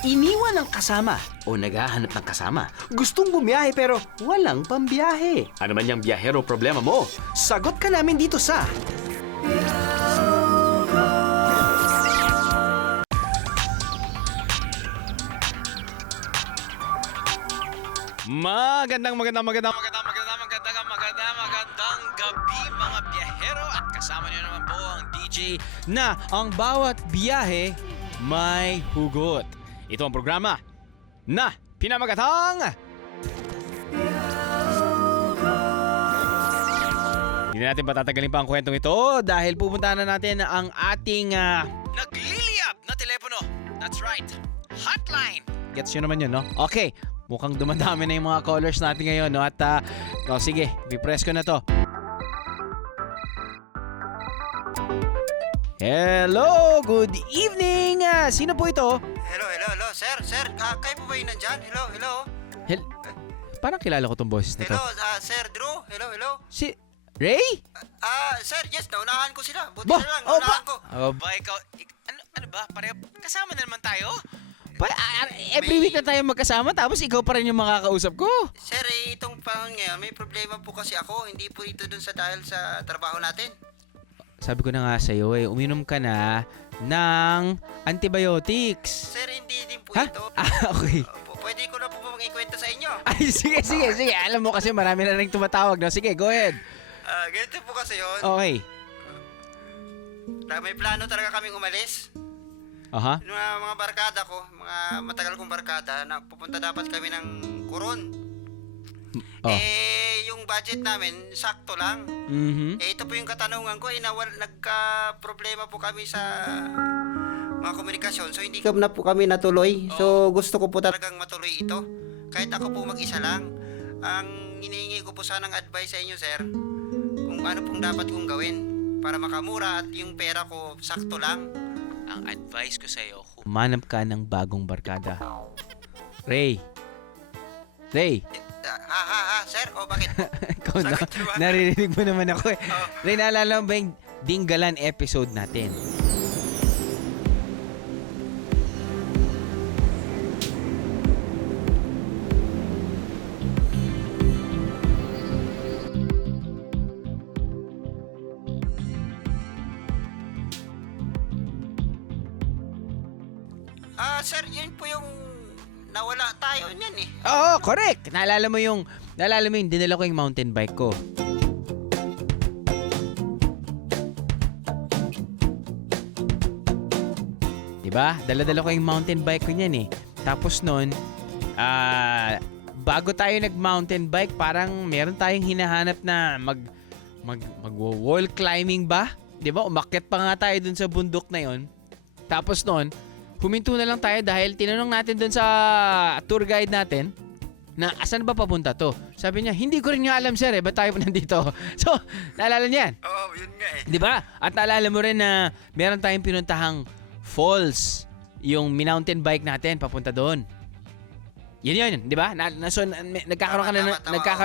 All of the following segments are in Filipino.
Iniwan ng kasama o naghahanap ng kasama. Gustong bumiyahe pero walang pambiyahe. Ano man yung biyahero problema mo, sagot ka namin dito sa... Magandang gabi mga biyahero at kasama niyo naman po ang DJ na ang bawat biyahe may hugot. Ito ang programa na pinamagatang Hindi natin patatagalin pa ang kwentong ito dahil pupuntahan na natin ang ating nagliliyab na telepono. That's right, hotline. Gets nyo naman yun, no? Okay, mukhang dumadami na yung mga callers natin ngayon, no? At sige, i-press ko na to. Hello, good evening. Sino po ito? Hello. Sir, kayo po ba yun nandyan? Hello. Parang kilala ko tong boses na to. Hello, Sir Drew. Hello. Si Ray? Sir, yes, naunahan ko sila. Buti Bah, na lang, naunahan ko. Ba, ikaw, ano ba? Pareho, kasama na naman tayo? May- Every week na tayo magkasama tapos ikaw pa rin yung makakausap ko. Sir, itong panahon ngayon, may problema po kasi ako. Hindi po ito dun sa dahil sa trabaho natin. Sabi ko na nga sa'yo uminom ka na ng antibiotics. Sir, hindi din po Ha? ito. Okay. Pwede ko na po ikwento sa inyo. Ay, sige. Alam mo kasi marami na rin tumatawag. No? Sige, go ahead. Ganito po kasi yun. Okay. May plano talaga kaming umalis. Aha. Yung mga barkada ko, mga matagal kong barkada, na pupunta dapat kami ng Coron. Oh. Yung budget namin, sakto lang. Mhm. Ito po yung katanungan ko, nagka-problema po kami sa mga komunikasyon. So, hindi na po kami natuloy. So, gusto ko po talagang matuloy ito. Kahit ako po mag-isa lang. Ang hinihingi ko po sanang advice sa inyo, sir, kung ano pong dapat kong gawin para makamura at yung pera ko sakto lang. Ang advice ko sa'yo, humanap ka ng bagong barkada. Ray. Sir? O, bakit? Ikaw na, Sagot diba? naririnig mo naman ako eh. Oh. Ray, naalala mo ba yung Dinggalan episode natin? Sir, yun po yung nawala tayo niyan eh. Oo, correct. Naalala mo yung dinala ko yung mountain bike ko. Diba? Dala-dala ko yung mountain bike ko niyan eh. Tapos nun, bago tayo nag-mountain bike, parang meron tayong hinahanap na mag-wall climbing ba? Diba? Umakyat pa nga tayo dun sa bundok na yon. Tapos nun, huminto na lang tayo dahil tinanong natin dun sa tour guide natin na asan ba papunta to? Sabi niya, hindi ko rin nga alam sir ba't tayo nandito? So, naalala niya yan? Oo, yun nga eh. Di ba? At naalala mo rin na meron tayong pinuntahang falls, yung mountain bike natin papunta doon. Yun, di ba? So, nagkakaroon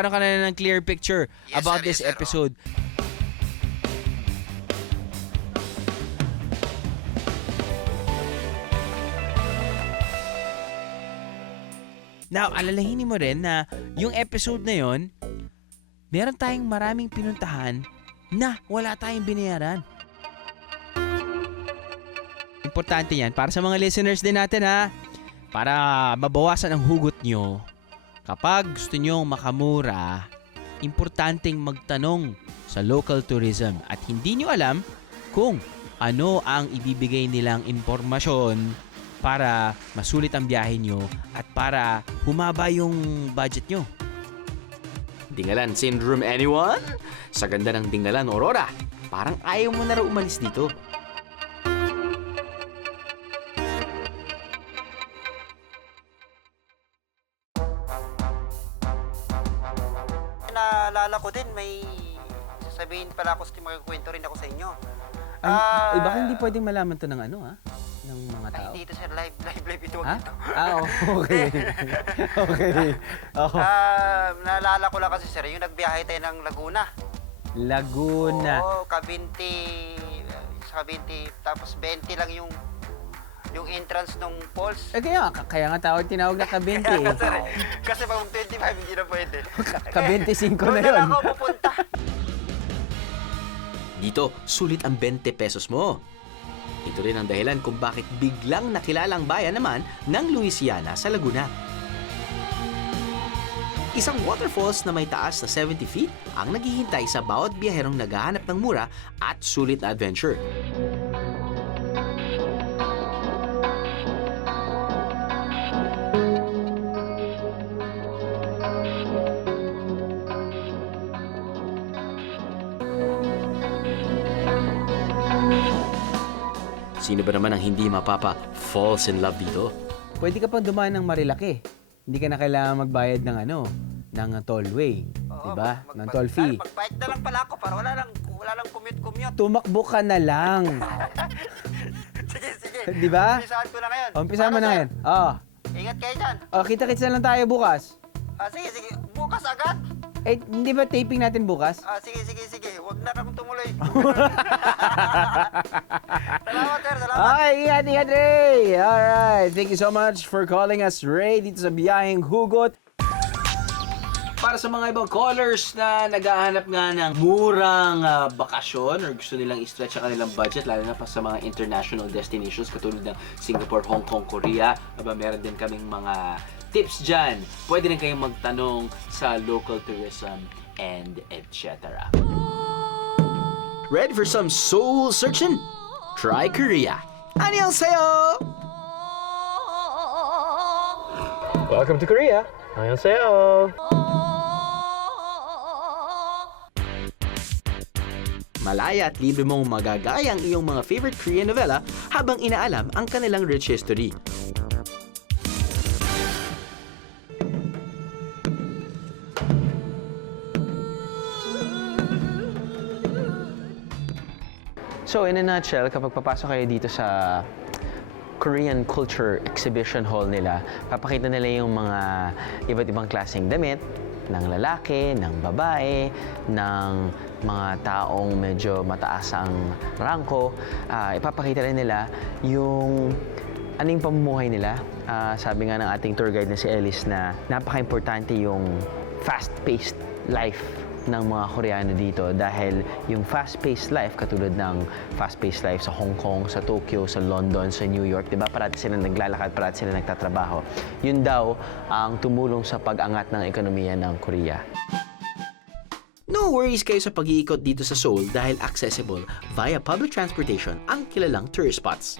ka na ng clear picture Yes, about sir, this yes, sir. episode. Now, alalahanin mo rin na yung episode na yon, meron tayong maraming pinuntahan na wala tayong binayaran. Importante yan para sa mga listeners din natin ha. Para mabawasan ang hugot nyo. Kapag gusto nyo makamura, importanteng magtanong sa local tourism at hindi nyo alam kung ano ang ibibigay nilang impormasyon para masulit ang biyahe nyo at para humaba yung budget nyo. Dinggalan syndrome anyone? Sa ganda ng Dinggalan, Aurora, parang ayaw mo na raw umalis dito. Naalala ko din, may sasabihin pala ako sa magkukwento rin ako sa inyo. Baka hindi pwedeng malaman to ng ano ha? Ng mga tao. Hindi ito sir, live ito. Ha? Okay. Okay. Oh. Naalala ko lang kasi sir, yung nagbiyahe tayo ng Laguna. Laguna. Oo, Kabinti, sa Kabinti, tapos 20 lang yung yung entrance ng falls. Kaya nga tinawag na ka-20 Kaya eh. nga, sir, kasi pag 25 hindi na pwede. Ka-25 na Doon yun. lang ako pupunta. Dito, sulit ang 20 pesos mo. Ito rin ang dahilan kung bakit biglang nakilalang bayan naman ng Louisiana sa Laguna. Isang waterfalls na may taas na 70 feet ang naghihintay sa bawat biyaherong naghahanap ng mura at sulit na adventure. Sino ba naman ang hindi falls in love dito? Pwede ka pang dumaan ng Marilaki. Hindi ka na kailangan magbayad ng tollway, Oo, 'di ba? Ng mag- toll fee. Mag-bike na lang pala ako para wala lang commute. Tumakbo ka na lang, Sige. 'di ba? Umpisahan ko na ngayon. Umpisahan mo Paano, na sir? ngayon. Oo. Ingat kayo dyan. Kita-kits na lang tayo bukas. Sige. Bukas agad. Hindi ba taping natin bukas? Sige. Huwag na akong tumuloy. Salamat, sir. Salamat. Ingat, Ray! Alright, thank you so much for calling us, Ray, dito sa Biyaheng Hugot. Para sa mga ibang callers na naghahanap nga ng murang bakasyon or gusto nilang i-stretch ang kanilang budget, lalo na pa sa mga international destinations katulad ng Singapore, Hong Kong, Korea, meron din kaming mga tips dyan. Pwede rin kayong magtanong sa local tourism and etc. Ready for some soul searching? Try Korea. Annyeonghaseyo! Welcome to Korea. Annyeonghaseyo! Malaya at libre mong magagaya ang iyong mga favorite Korean novela habang inaalam ang kanilang rich history. So in a nutshell, kapag papasok kayo dito sa Korean Culture Exhibition Hall nila, papakita nila yung mga iba't ibang klaseng damit ng lalaki, ng babae, ng mga taong medyo mataas ang rangko. Ipapakita rin nila yung anong pamumuhay nila. Sabi nga ng ating tour guide na si Ellis na napaka-importante yung fast-paced life ng mga Koreano dito dahil yung fast-paced life katulad ng fast-paced life sa Hong Kong, sa Tokyo, sa London, sa New York, 'di ba? Parati sila naglalakad, parati sila nagtatrabaho. Yun daw ang tumulong sa pag-angat ng ekonomiya ng Korea. No worries kayo sa pag-iikot dito sa Seoul dahil accessible via public transportation ang kilalang tourist spots.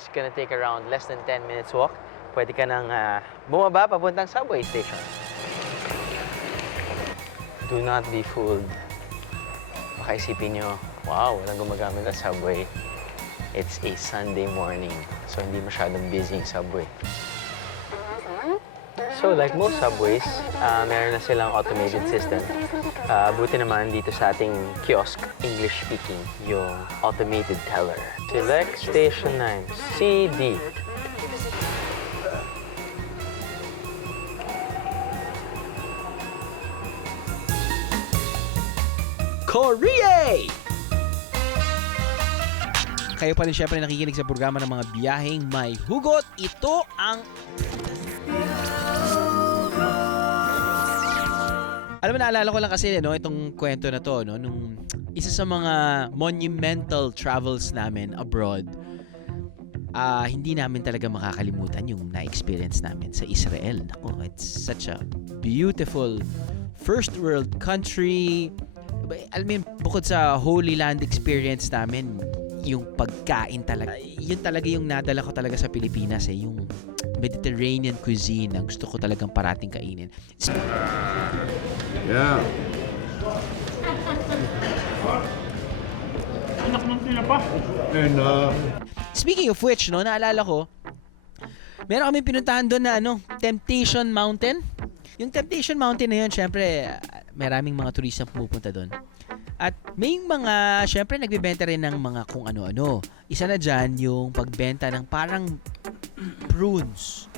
It's gonna take around less than 10 minutes walk. Pwede ka nang bumaba papuntang subway station. Do not be fooled. Baka isipin nyo, wow, walang gumagamit ng subway. It's a Sunday morning, so hindi masyadong busy yung subway. So like most subways, meron na silang automated system. Buti naman dito sa ating kiosk, English speaking, yung automated teller. Select station 9, CD. Korea! Kayo pa rin syempre nakikinig sa programa ng mga biyaheng may hugot. Ito ang... Alam mo, naalala ko lang kasi itong kwento na to, nung isa sa mga monumental travels namin abroad, hindi namin talaga makakalimutan yung na-experience namin sa Israel. Naku, it's such a beautiful first world country. Alam mo, bukod sa Holy Land experience namin, yung pagkain talaga, yun talaga yung nadala ko talaga sa Pilipinas yung Mediterranean cuisine na gusto ko talagang parating kainin. Yeah. Anak ng tinapa. And Speaking of which, naalala ko, meron kami pinuntahan doon na Temptation Mountain. Yung Temptation Mountain na yun, syempre, maraming mga turista pumupunta doon. At may mga, syempre, nagbebenta rin ng mga kung ano-ano. Isa na dyan, yung pagbenta ng parang prunes.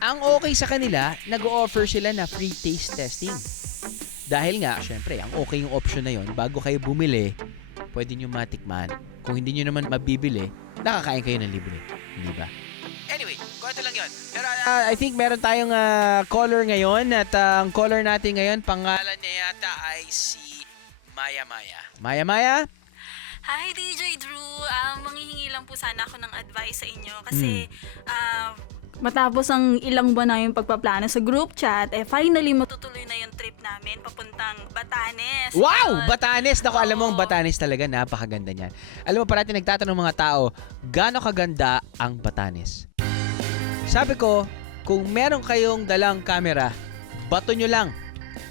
Ang okay sa kanila, nag-o-offer sila na free taste testing. Dahil nga, syempre, ang okay yung option na yon, bago kayo bumili, pwede nyo matikman. Kung hindi nyo naman mabibili, nakakain kayo ng libre. Di ba? Anyway, kwento lang yun. Pero I think meron tayong caller ngayon at ang caller natin ngayon, pangalan niya yata ay si Maya Maya. Maya Maya? Hi, DJ Drew. Manghihingi lang po sana ako ng advice sa inyo kasi matapos ang ilang buwan namin pagpaplano sa group chat, finally matutuloy na yung trip namin papuntang Batanes. Wow! Yun. Batanes! Naku, alam mo, ang Oo. Batanes talaga, napakaganda niyan. Alam mo, parati nagtatanong mga tao, gaano kaganda ang Batanes? Sabi ko, kung meron kayong dalang camera, bato nyo lang.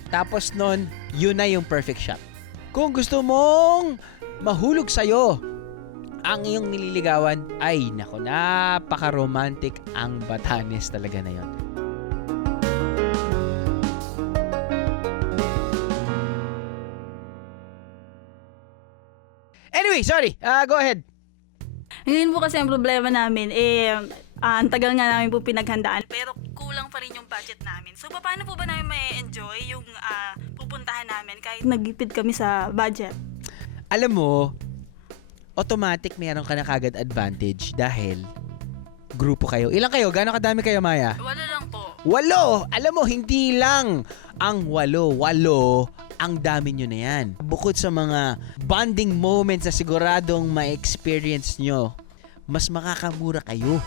Tapos nun, yun na yung perfect shot. Kung gusto mong mahulog sa'yo ang iyong nililigawan, ay nako, napaka-romantic ang Batanes talaga na yon. Anyway, sorry. Go ahead. Ngayon po kasi ang problema namin, ang tagal nga namin po pinaghandaan pero kulang pa rin yung budget namin. So, paano po ba namin ma-enjoy yung pupuntahan namin kahit nagipid kami sa budget? Alam mo, automatic meron ka na kagad advantage dahil grupo kayo. Ilang kayo? Gaano kadami kayo, Maya? Wala lang po. 8! Alam mo, hindi lang ang 8 ang dami nyo na yan. Bukod sa mga bonding moments na siguradong ma-experience nyo, mas makakamura kayo.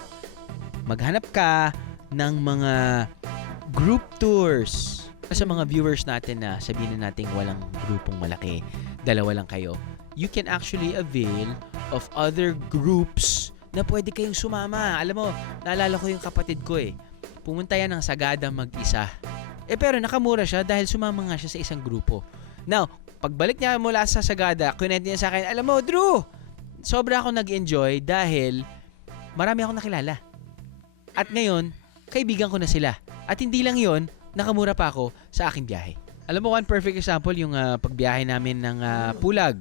Maghanap ka ng mga group tours. Sa mga viewers natin na sabihin na natin walang grupong malaki, 2 lang kayo, you can actually avail of other groups na pwede kayong sumama. Alam mo, naalala ko yung kapatid ko pumunta yan ng Sagada mag-isa. Pero nakamura siya dahil sumama nga siya sa isang grupo. Now, pagbalik niya mula sa Sagada, kunento niya sa akin, alam mo, Drew, sobra ako nag-enjoy dahil marami akong nakilala. At ngayon, kaibigan ko na sila. At hindi lang yon, nakamura pa ako sa aking biyahe. Alam mo, one perfect example, yung pagbiyahe namin ng Pulag.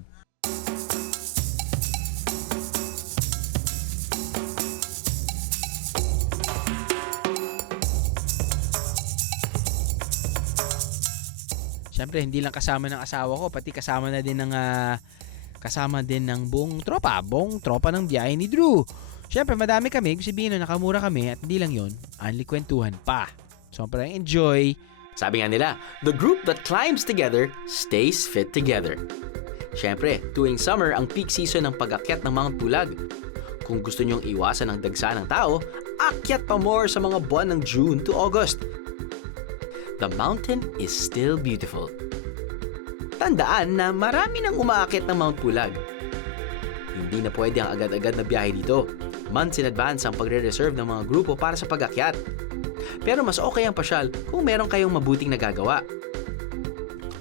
Siyempre, hindi lang kasama ng asawa ko, pati kasama din ng buong tropa ng biyahe ni Drew. Siyempre, madami kami, sabihin nakamura kami at hindi lang yon, only kwentuhan pa. Sobrang enjoy. Sabi nga nila, the group that climbs together stays fit together. Siyempre, tuwing summer ang peak season ng pag-akyat ng Mount Pulag. Kung gusto nyong iwasan ang dagsa ng tao, akyat pa more sa mga buwan ng June to August. The mountain is still beautiful. Tandaan na marami nang umaakyat ng Mount Pulag. Hindi na pwede ang agad-agad na biyahe dito. Months in advance ang pagre-reserve ng mga grupo para sa pag-akyat. Pero mas okay ang pasyal kung meron kayong mabuting nagagawa.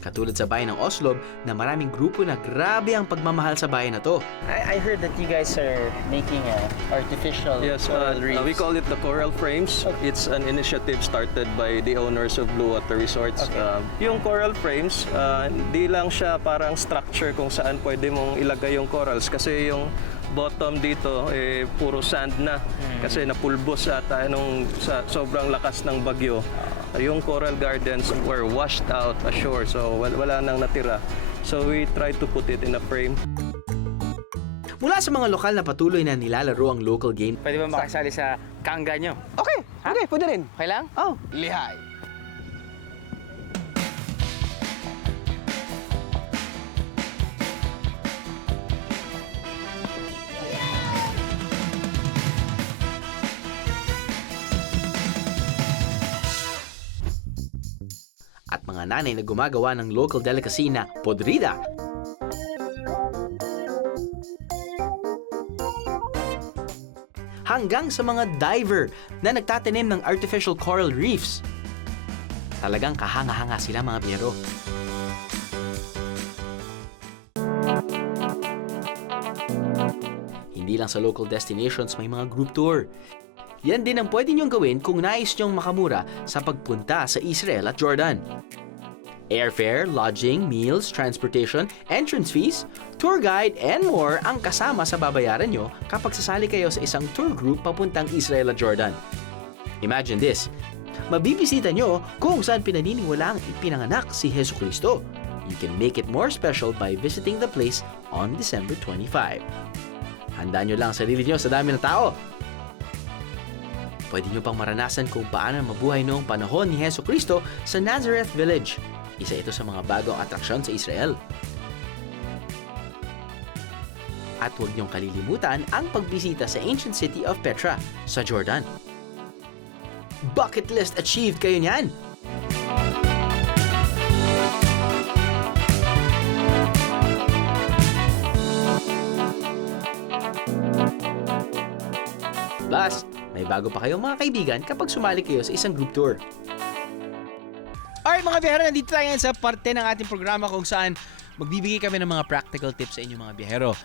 Katulad sa bayan ng Oslo na maraming grupo na grabe ang pagmamahal sa bayan na to. I heard that you guys are making artificial Yes, coral reefs. we call it the Coral Frames. Okay. It's an initiative started by the owners of Blue Water Resorts. Okay. Yung Coral Frames, hindi lang siya parang structure kung saan pwede mong ilagay yung corals kasi yung bottom dito puro sand na kasi napulbos ata sa sobrang lakas ng bagyo. Yung coral gardens were washed out ashore so wala nang natira. So we tried to put it in a frame. Mula sa mga lokal na patuloy na nilalaro ang local game, Pwede ba makasali sa kangga nyo? Okay, okay, pwede rin. Okay lang? Oh, Lihay. at mga nanay na gumagawa ng local delicacy na podrida. Hanggang sa mga diver na nagtatanim ng artificial coral reefs. Talagang kahanga-hanga sila mga biyero. Hindi lang sa local destinations may mga group tour. Yan din ang pwede niyong gawin kung nais niyong makamura sa pagpunta sa Israel at Jordan. Airfare, lodging, meals, transportation, entrance fees, tour guide, and more ang kasama sa babayaran nyo kapag sasali kayo sa isang tour group papuntang Israel at Jordan. Imagine this, mabibisita nyo kung saan pinaniniwalaang ipinanganak si Hesus Kristo. You can make it more special by visiting the place on December 25. Handaan nyo lang ang sarili nyo sa dami ng tao. pwede nyo pang maranasan kung paano mabuhay noong panahon ni Heso Kristo sa Nazareth Village. Isa ito sa mga bagong atraksyon sa Israel. At huwag niyong kalilimutan ang pagbisita sa ancient city of Petra sa Jordan. Bucket list achieved kayo niyan! Plus, may bago pa kayong mga kaibigan kapag sumali kayo sa isang group tour. Alright mga biyahero, nandito tayo ngayon sa parte ng ating programa kung saan magbibigay kami ng mga practical tips sa inyong mga biyahero.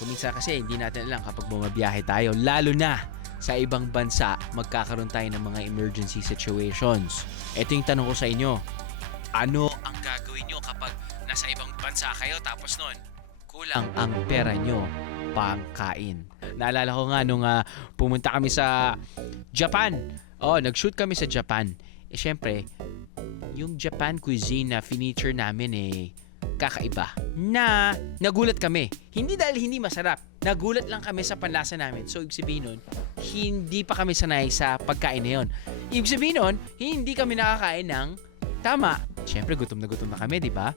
Kung minsan kasi hindi natin alam kapag bumabiyahe tayo, lalo na sa ibang bansa, magkakaroon tayo ng mga emergency situations. Ito yung tanong ko sa inyo. Ano ang gagawin nyo kapag nasa ibang bansa kayo tapos nun, kulang ang pera nyo pangkain? Naalala ko nga nung pumunta kami sa Japan. Nag-shoot kami sa Japan. Syempre, yung Japan cuisine na finiture namin kakaiba. Nagulat kami. Hindi dahil hindi masarap. Nagulat lang kami sa panlasa namin. So, ibig sabihin nun, hindi pa kami sanay sa pagkain na yun. Ibig sabihin nun, hindi kami nakakain ng tama. Syempre, gutom na kami, di ba?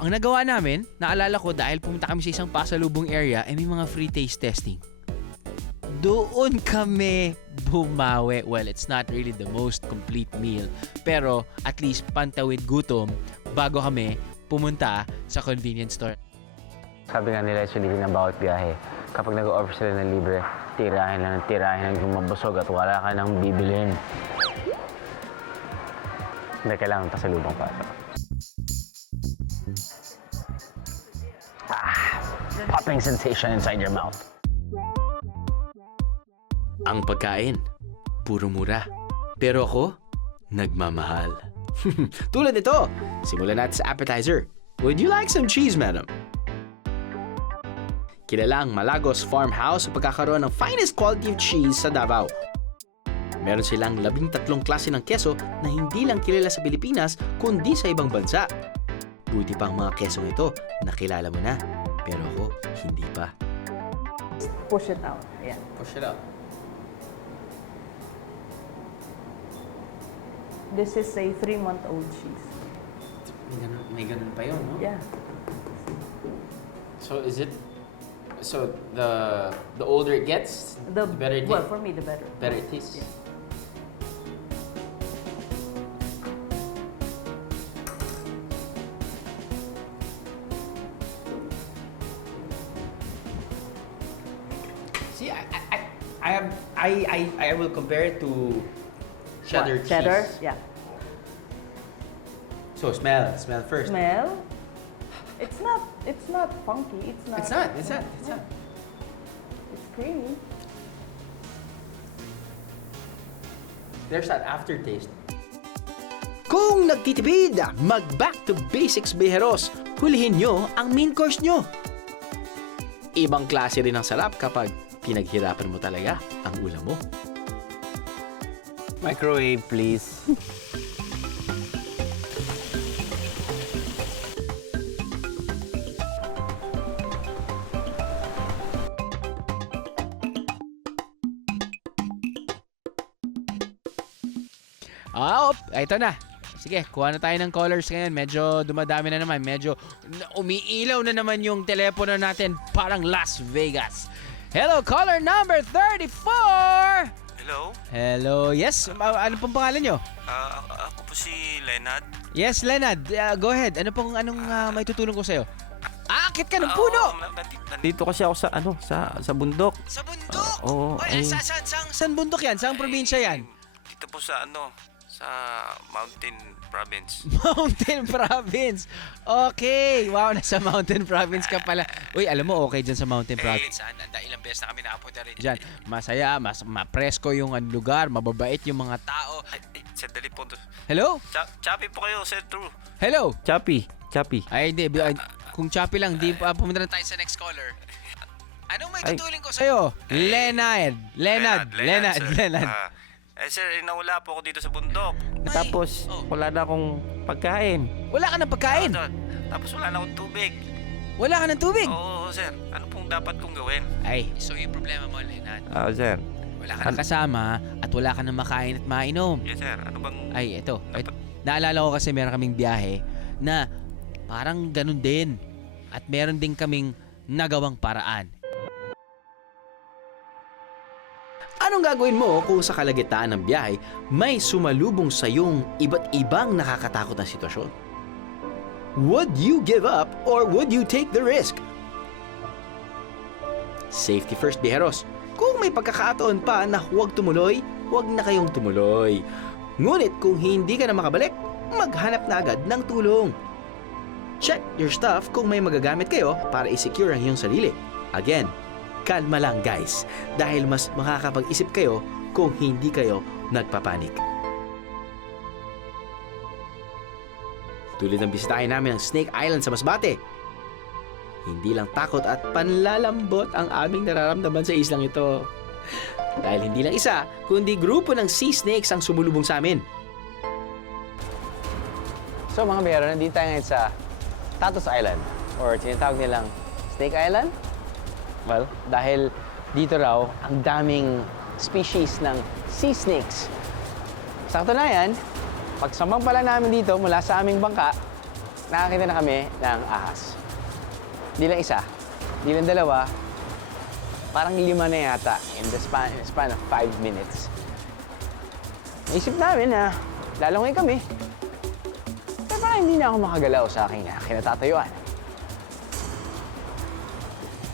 Ang nagawa namin, naalala ko dahil pumunta kami sa isang pasalubong area, may mga free taste testing. Doon kami bumawi. Well, it's not really the most complete meal. Pero at least pantawid gutom bago kami pumunta sa convenience store. Sabi nga nila actually ng bawat biyahe, kapag nag-offer sila ng libre, tirahin lang hanggang mabusog at wala ka nang bibilhin. Hindi kailangan pasalubong pa ito. Popping sensation inside your mouth. Ang pagkain, puro mura. Pero ako, nagmamahal. Tulad nito, simulan natin sa appetizer. Would you like some cheese, madam? Kilala ang Malagos Farmhouse sa pagkakaroon ng finest quality of cheese sa Davao. Meron silang 13 klase ng keso na hindi lang kilala sa Pilipinas kundi sa ibang bansa. Buti pa ang mga kesong ito, nakilala mo na. Pero ako, hindi pa. Push it out. Yeah. Push it up. This is a 3-month-old cheese. May ganun pa yun, no? Yeah. So is it? So the older it gets, the better it Well, tastes. for me, the better. Better it tastes. Yeah. See, I will compare it to cheddar What? Cheddar? cheese. Yeah. So smell first. Smell? It's not funky. It's not. It's not. It's creamy. There's that aftertaste. Kung nagtitipid, mag-back to basics biheros. Hulihin nyo ang main course nyo. Ibang klase rin ang sarap kapag pinaghirapan mo talaga ang ulam mo. Microwave, please. Ito na. Sige, kuha na tayo ng colors ngayon. Medyo dumadami na naman. Medyo umiilaw na naman yung telepono natin. Parang Las Vegas. Hello, caller number 34! Hello? Hello, yes. Ano pong pangalan nyo? Ako po si Leonard. Yes, Leonard. Go ahead. Anong may tutulong ko sa'yo? Akit ka ng puno! Nandito kasi ako sa bundok. Sa bundok? Oo. Saan bundok yan? Saan probinsya yan? Dito po sa sa Mountain Province. Mountain Province. Okay. Wow, nasa Mountain Province ka pala. Uy, alam mo, okay dyan sa Mountain Province. Ilang beses na kami nakapunta rin dyan. Masaya, mapresko yung lugar, mababait yung mga tao. Sandali po. Hello? Choppy po kayo, Sir True. Hello? Choppy. Ay, hindi. Kung choppy lang, pumunta na tayo sa next caller. Anong may tutulong ko sa'yo? Leonard. Sir, nawala po ako dito sa bundok. Tapos, wala na akong pagkain. Wala ka ng pagkain? Tapos wala na akong tubig. Wala ka ng tubig? Oo, sir. Ano pong dapat kong gawin? Ay, so yung problema mo, Leonard. Sir. wala ka nang kasama at wala ka nang makain at mainom. Yes sir, ano bang... Ay, ito. Naalala ko kasi meron kaming biyahe na parang ganun din. At meron din kaming nagawang paraan. Anong gagawin mo kung sa kalagitnaan ng biyahe may sumalubong sa iyong iba't ibang nakakatakot na sitwasyon? Would you give up or would you take the risk? Safety first, biheros. Kung may pagkakataon pa na huwag tumuloy, huwag na kayong tumuloy. Ngunit kung hindi ka na makabalik, maghanap na agad ng tulong. Check your stuff kung may magagamit kayo para i-secure ang iyong sarili. Again, kalma lang guys, dahil mas makakapag-isip kayo kung hindi kayo nagpapanik. Tulad ng bisitahin namin ang Snake Island sa Masbate. Hindi lang takot at panlalambot ang aming nararamdaman sa islang ito. Dahil hindi lang isa, kundi grupo ng sea snakes ang sumulubong sa amin. So mga biyero, nandito tayo ngayon sa Tatos Island or tinatawag nilang Snake Island. Well, dahil dito raw ang daming species ng sea snakes. Sa katunayan, pagsamang pala namin dito mula sa aming bangka, nakakita na kami ng ahas. Di lang isa, di lang dalawa, parang 5 na yata in the span of 5 minutes. Naisip namin na lalangay kami. Pero parang hindi na ako makagalaw sa aking kinatatayuan.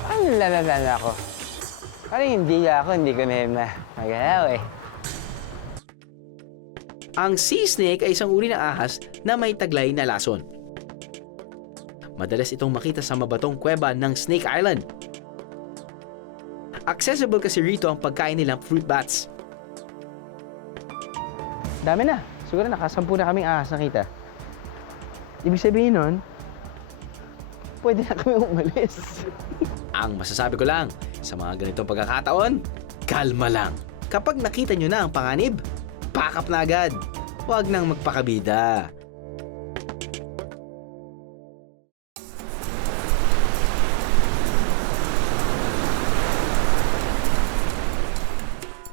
Parang nalalala ako. Parang hindi ko na magalaw eh. Ang sea snake ay isang uri ng ahas na may taglay na lason. Madalas itong makita sa mabatong kuweba ng Snake Island. Accessible kasi rito ang pagkain nilang fruit bats. Dami na. Siguro nakasampu na kaming ahas nakita. Ibig sabihin nun, pwede na kami umalis. Ang masasabi ko lang, sa mga ganitong pagkakataon, kalma lang. Kapag nakita nyo na ang panganib, pack up na agad. Huwag nang magpakabida.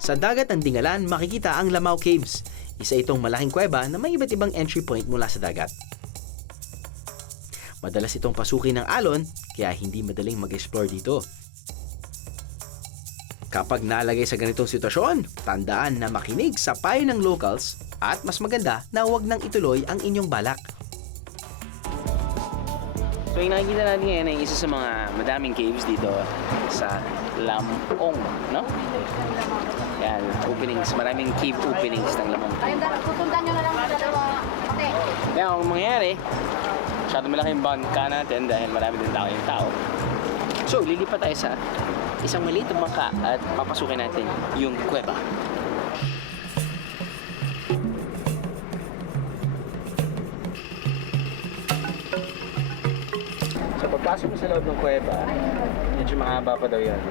Sa dagat ng Dingalan, makikita ang Lamao Caves. Isa itong malaking kuweba na may iba't ibang entry point mula sa dagat. Madalas itong pasukin ng alon, kaya hindi madaling mag-explore dito. Kapag nalagay sa ganitong sitwasyon, tandaan na makinig sa payo ng locals at mas maganda na huwag nang ituloy ang inyong balak. So yung nakikita natin ngayon ay isa sa mga madaming caves dito sa Lamong, no? Yan, openings, maraming cave openings ng Lamong. Pupuntan nyo na lang sa dalawa. Okay. Kaya ang mangyayari, masyado malaki yung bangka natin dahil marami din yung tao. So, lilipat tayo sa isang maliit na bangka at papasukin natin yung kuweba. So, pagpasok mo sa loob ng kuweba, medyo mahaba pa daw yun.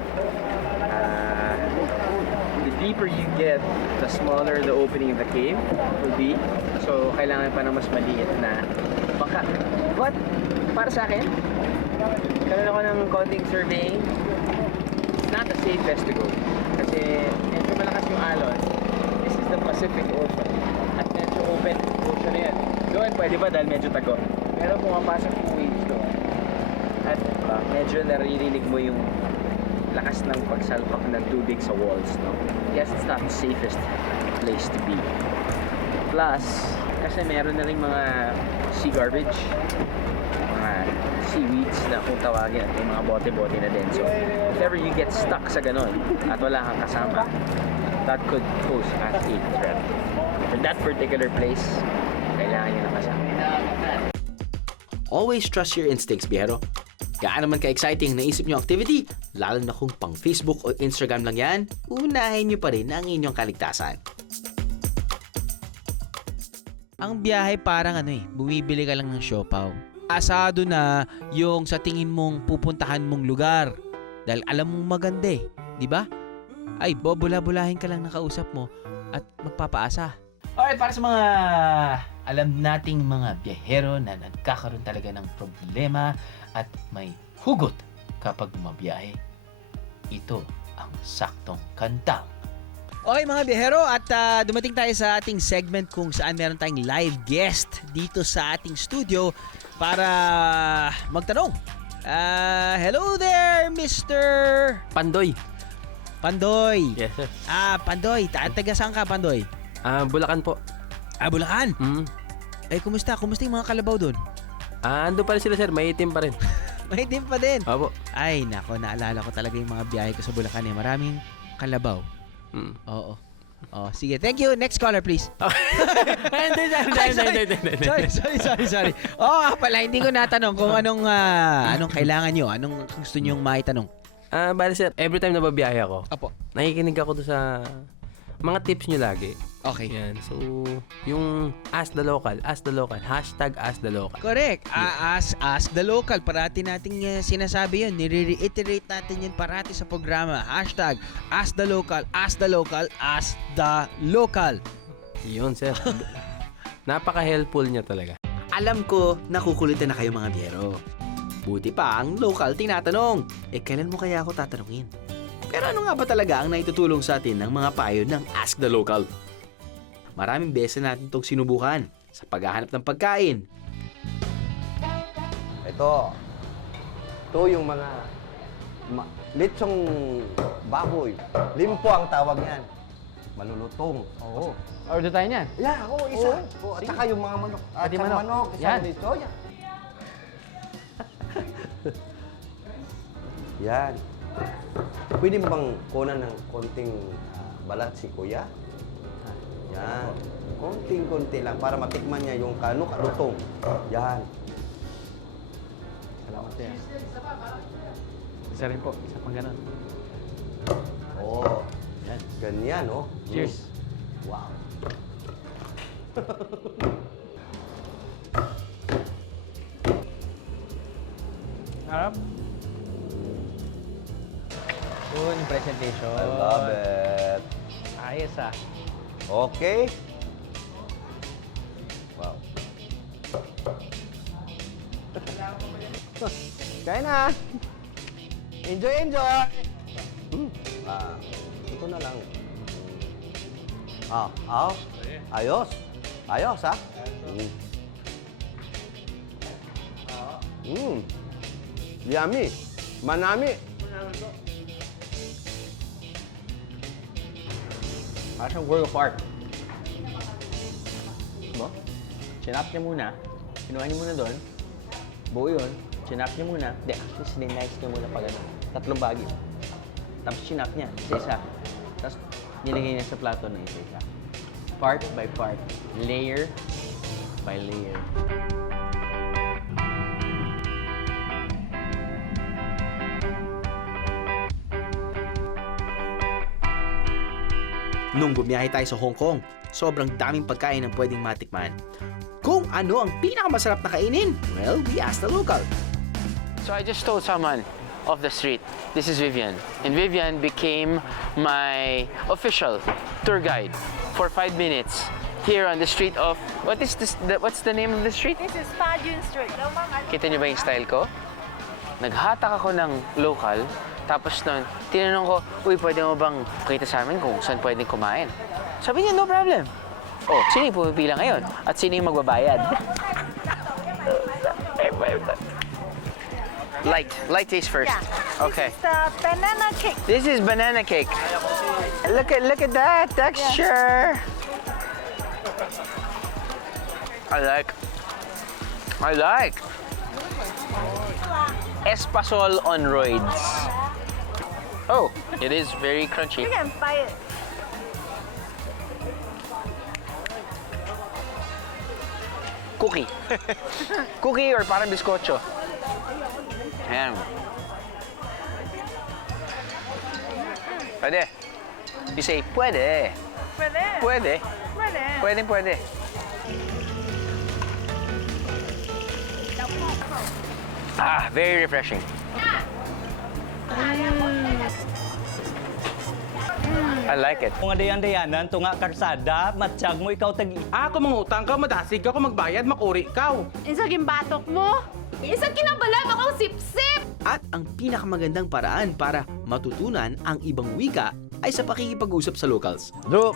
The deeper you get, the smaller the opening of the cave will be. So, kailangan pa ng mas maliit na bangka. But, para sa akin, karoon ako ng konting surveying. It's not the safest to go. Kasi medyo malakas yung alon. This is the Pacific Ocean. At medyo open ocean na yan. Doon, pwede ba dahil medyo tago. Pero pumapasok yung waves doon. At medyo naririnig mo yung lakas ng pagsalpak ng tubig sa walls, no? Yes, it's not the safest place to be. Plus, kasi meron na rin mga sea garbage, mga seaweeds na kung tawagin, yung mga bote-bote na din. So, if ever you get stuck sa ganon at wala kang kasama, that could pose as a threat. For that particular place, kailangan nyo ng kasama. Always trust your instincts, biyero. Gaano man ka-exciting na isip nyo activity, lalo na kung pang Facebook o Instagram lang yan, unahin nyo pa rin ang inyong kaligtasan. Ang biyahe parang bumibili ka lang ng siopaw. Asado na yung sa tingin mong pupuntahan mong lugar. Dahil alam mong maganda di ba? Ay, bobula-bulahin ka lang nakausap mo at magpapaasa. Alright, para sa mga alam nating mga biyahero na nagkakaroon talaga ng problema at may hugot kapag bumabiyahe, ito ang saktong kantang Okay mga biyahero, at dumating tayo sa ating segment kung saan meron tayong live guest dito sa ating studio para magtanong. Hello there, Mr. Pandoy. Pandoy. Yes, sir. Pandoy. Taga saan ka, Pandoy? Bulacan po. Bulacan. Mm. Kumusta? Kumusta yung mga kalabaw doon? Ando pa rin sila, sir. May itim pa rin. May din pa din. Opo. Ay, nako, naalala ko talaga yung mga biyahe ko sa Bulacan eh. Maraming kalabaw. Mm. Oo. Sige, thank you. Next caller, please. Sorry. Pala, hindi ko natanong kung anong kailangan nyo, anong gusto nyong maitanong. Bale, sir, every time na babiyahe ako, Apo. nakikinig ako doon sa mga tips nyo lagi. Okay. Yan. So, yung ask the local, hashtag ask the local. Correct. Ask the local. Parati nating sinasabi yun. Nire-reiterate natin yun parati sa programa. Hashtag ask the local, ask the local, ask the local. Yun, sir. Napaka-helpful niya talaga. Alam ko, nakukulitan na kayo mga biyero. Buti pa ang local tinatanong. Kailan mo kaya ako tatanungin? Pero ano nga ba talaga ang naitutulong sa atin ng mga payo ng Ask the Local? Maraming beses natin itong sinubukan sa paghahanap ng pagkain. Ito yung mga litsong baboy. Limpo ang tawag niyan. Malulutong. Oo. Order tayo niyan. Yeah, isa. At saka yung mga manok. At Pati saka manok. manok. Yan. Isang dito. Yan. Pwede mo bang kunan ng konting balat si kuya? Yan. Konting-konti lang para matikman niya yung kalutong. Yan. Salamat, sir. Isa rin po. Isa pang ganun. Oo. Yan. Ganyan, oh. Cheers. Wow. Harap. Yun, yung presentation. I love it. Ayos ah. Okay. Wow. Kaya na. Enjoy. Ito na lang. Ayos. Ayos, ha? Yummy. Manami. Parang work of art. Mo? Chinap niya muna. Kinuha niya muna doon. Buo yun. Chinap niya muna. Hindi, actually sininice niya muna pag ano. 3 bagay. Tapos chinap niya. Isa-isa. Tapos nilagay niya sa plato na isa-isa. Part by part. Layer by layer. Nung bumiyahe tayo sa Hong Kong, sobrang daming pagkain ang pwedeng matikman. Kung ano ang pinakamasarap na kainin? Well, we asked the local. So I just told someone off the street, this is Vivian. And Vivian became my official tour guide for 5 minutes here on the street of, what's the name of the street? This is Tajun Street. Kita niyo ba yung style ko? Naghatak ako ng local, tapos nun, tinanong ko, uy, pwede mo bang pakita sa amin kung saan pwedeng kumain? Sabi niya, no problem. Oh, sino yung pumipila ngayon? At sino yung magbabayad? Light taste first. Yeah. Okay. This is the banana cake. This is banana cake. Look at that texture. I like. Espasol on roids. Oh, it is very crunchy. You can buy it. Cookie. Cookie or parang bizcocho. Ayan. Pwede. You say, pwede. Pwede. Pwede. Pwede. Very refreshing. I like it. Kung dayan-dayanan, tunga karsada, matsyag mo, ikaw tag... Ako mangutang ka, madasig ka, kung magbayad, makuri ka. Isa gimbatok mo. Isa kinabalan akong sip-sip. At ang pinakamagandang paraan para matutunan ang ibang wika ay sa pakikipag-usap sa locals. Drew,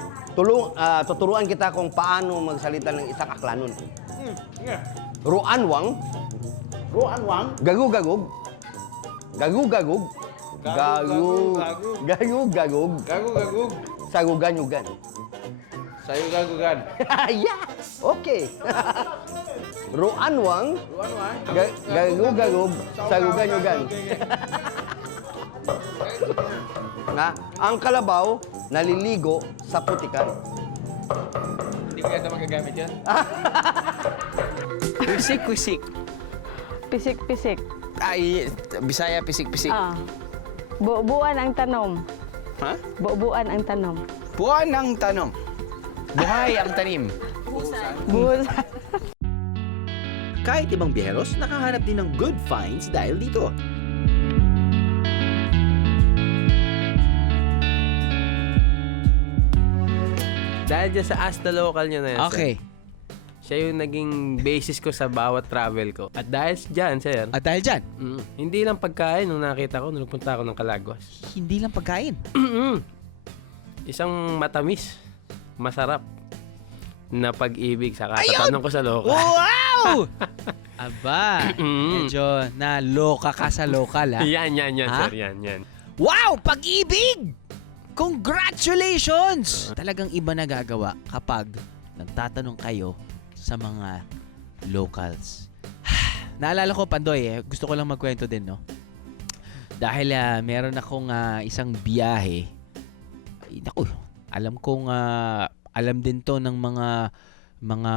tuturuan kita kung paano magsalita ng isang aklanon. Ruanwang. Ruanwang. Gagug-gagug. Gagug-gagug. Gagug-gagug. Gagug-gagug. Gagug-gagug. Sagugan-yugan. Sayugagugan. Yes! Okay. Ruanwang. Ruanwang. Gagug-gagug. Sagugan-yugan. Nga, ang kalabaw naliligo sa putikan. Hindi ko yata magagamit yan. Pisik-pisik. Pisik-pisik. Ay, Bisaya, pisik-pisik. Buuan ang tanom. Ha? Buuan ang tanom. Buwan ang tanong. Buhay ang tanim. Buusan. Kahit ibang biyeros, nakahanap din ng good finds dahil dito. Dahil dyan sa Ask the Local nyo na yan, Okay. sir, siya yung naging basis ko sa bawat travel ko. At dahil dyan, sir, At dahil dyan, hindi lang pagkain nung nakita ko nung nagpunta ako ng Calagos. hindi lang pagkain. Isang matamis, masarap na pag-ibig sa Ayun! katatanong ko sa local. Wow! Aba, medyo naloka ka sa local, ha? Yan, Ha? sir. Yan. Wow! Pag-ibig! Congratulations! Talagang iba nagagawa kapag nagtatanong kayo sa mga locals. Naalala ko, Pandoy, gusto ko lang magkwento din, no? Dahil meron akong isang biyahe. Ay, naku, alam din to ng mga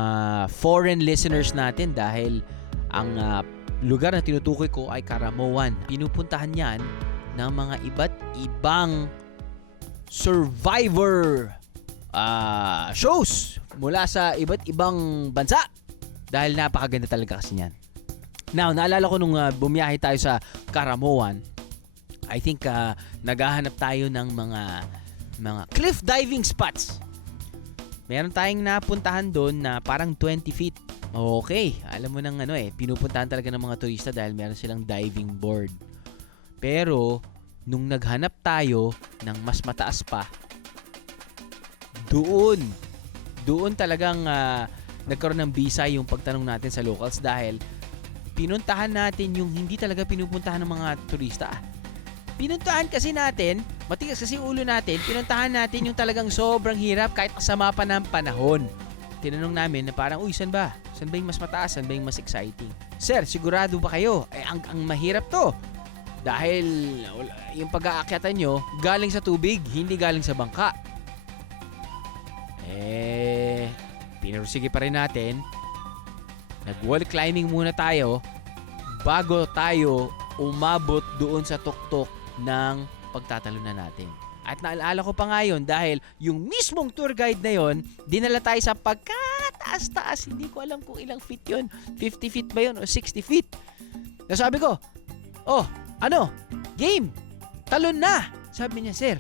foreign listeners natin dahil ang lugar na tinutukoy ko ay Karamoan. Pinupuntahan yan ng mga iba't ibang survivor shows mula sa iba't ibang bansa dahil napakaganda talaga kasi niyan. Now, naalala ko nung bumiyahe tayo sa Karamoan, I think naghahanap tayo ng mga cliff diving spots. Meron tayong napuntahan doon na parang 20 feet. Okay, alam mo nang pinupuntahan talaga ng mga turista dahil meron silang diving board. Pero nung naghanap tayo ng mas mataas pa, doon talagang nagkaroon ng bisa yung pagtanong natin sa locals dahil pinuntahan natin yung hindi talaga pinupuntahan ng mga turista. Pinuntahan kasi natin, matigas kasi ulo natin, pinuntahan natin yung talagang sobrang hirap kahit kasama pa ng panahon. Tinanong namin na parang, uy, saan ba? Saan ba yung mas mataas? Saan ba yung mas exciting? Sir, sigurado ba kayo? Ang mahirap to. Dahil yung pag-aakyatan nyo, galing sa tubig, hindi galing sa bangka. Pinursige pa rin natin. Nag-wall climbing muna tayo bago tayo umabot doon sa tuktok ng pagtatalunan natin. At naalala ko pa ngayon dahil yung mismong tour guide na yon, dinala tayo sa pagkataas-taas. Hindi ko alam kung ilang feet yon. 50 feet ba yun o 60 feet? Nasabi ko, game, talon na. Sabi niya, sir,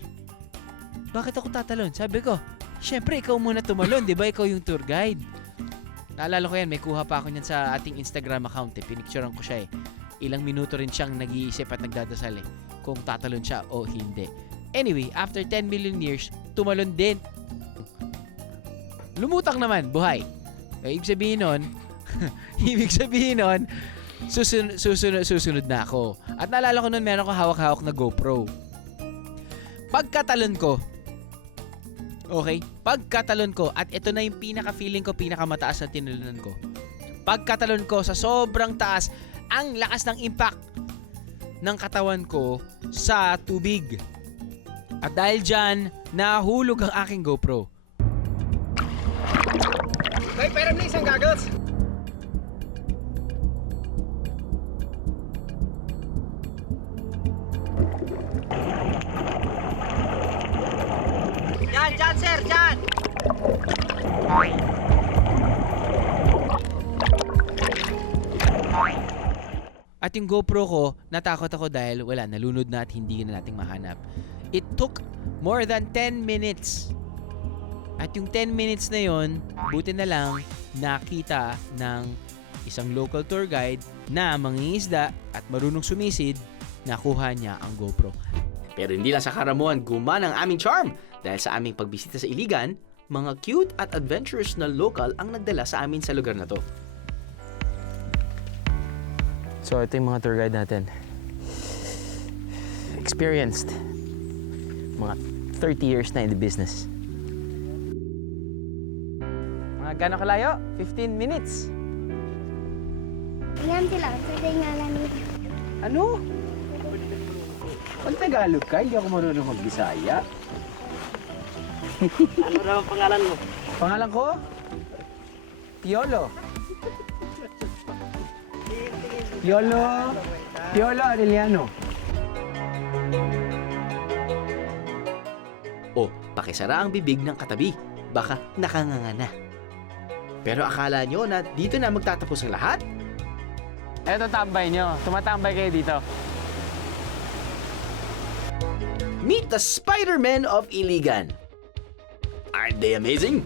bakit ako tatalon? Sabi ko, syempre ikaw muna tumalon, di ba? Ikaw yung tour guide. Naalala ko yan, may kuha pa ako niyan sa ating Instagram account. Pinicturean ko siya . Ilang minuto rin siyang nag-iisip at nagdadasal kung tatalon siya o hindi. Anyway, after 10 million years, tumalon din. Lumutang naman, buhay. Ibig sabihin nun, susunod na ako. At naalala ko nun, meron ko hawak-hawak na GoPro. Pagkatalon ko, at ito na yung pinaka-feeling ko, pinaka-mataas na tinalunan ko. Pagkatalon ko sa sobrang taas, ang lakas ng impact ng katawan ko sa tubig. At dahil dyan, nahulog ang aking GoPro. Hoy, pero may isang goggles. Diyan, sir, diyan. At yung GoPro ko, natakot ako dahil nalunod na at hindi na nating mahanap. It took more than 10 minutes. At yung 10 minutes na yon, buti na lang nakita ng isang local tour guide na mangingisda at marunong sumisid, nakuha niya ang GoPro. Pero hindi lang sa karamuan gumana ang aming charm dahil sa aming pagbisita sa Iligan, mga cute at adventurous na local ang nagdala sa amin sa lugar na to. So, ito yung mga tour guide natin. Experienced. Mga 30 years na in the business. Mga gano'ng kalayo? 15 minutes. Ingat sila, sabi nga lang nila. Ano? Pag Tagalog ka, hindi ako marunong mag-Bisaya. Ano raw ang pangalan mo? Pangalan ko? Piolo. Piolo Arellano. O, pakisara ang bibig ng katabi. Baka nakanganga na. Pero akala nyo na dito na magtatapos ang lahat? Eto tambay nyo. Tumatambay kayo dito. Meet the Spider-Men of Iligan. Aren't they amazing?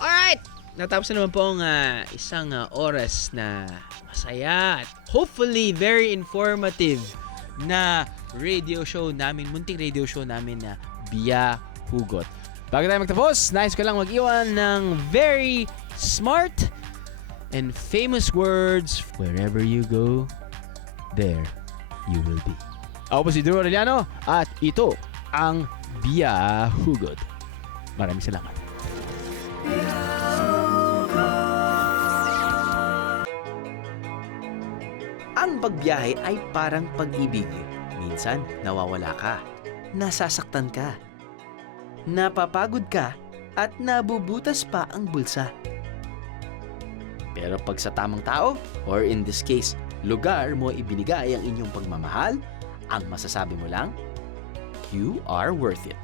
Alright! Natapos na naman po ang isang oras na masaya at hopefully very informative na radio show namin, munting radio show namin na Biya Hugot. Bago tayo magtapos, nais ko lang mag-iwan ng very smart and famous words. Wherever you go, there you will be. Ako po si Drew Arellano at ito ang Biya Hugot. Maraming salamat. Ang pagbiyahe ay parang pag-ibig. Minsan, nawawala ka, nasasaktan ka, napapagod ka, at nabubutas pa ang bulsa. Pero pag sa tamang tao, or in this case, lugar mo ibinigay ang inyong pagmamahal, ang masasabi mo lang, you are worth it.